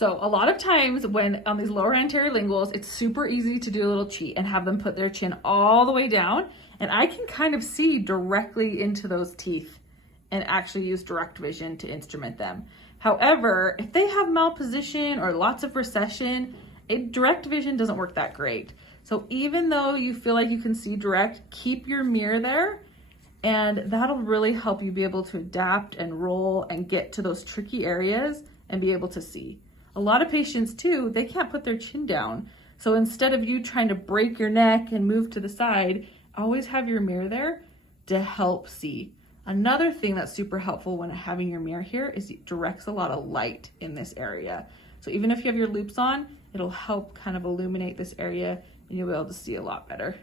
So a lot of times when on these lower anterior linguals, it's super easy to do a little cheat and have them put their chin all the way down. And I can kind of see directly into those teeth and actually use direct vision to instrument them. However, if they have malposition or lots of recession, direct vision doesn't work that great. So even though you feel like you can see direct, keep your mirror there, and that'll really help you be able to adapt and roll and get to those tricky areas and be able to see. A lot of patients too, they can't put their chin down. So instead of you trying to break your neck and move to the side, always have your mirror there to help see. Another thing that's super helpful when having your mirror here is it directs a lot of light in this area. So even if you have your loupes on, it'll help kind of illuminate this area and you'll be able to see a lot better.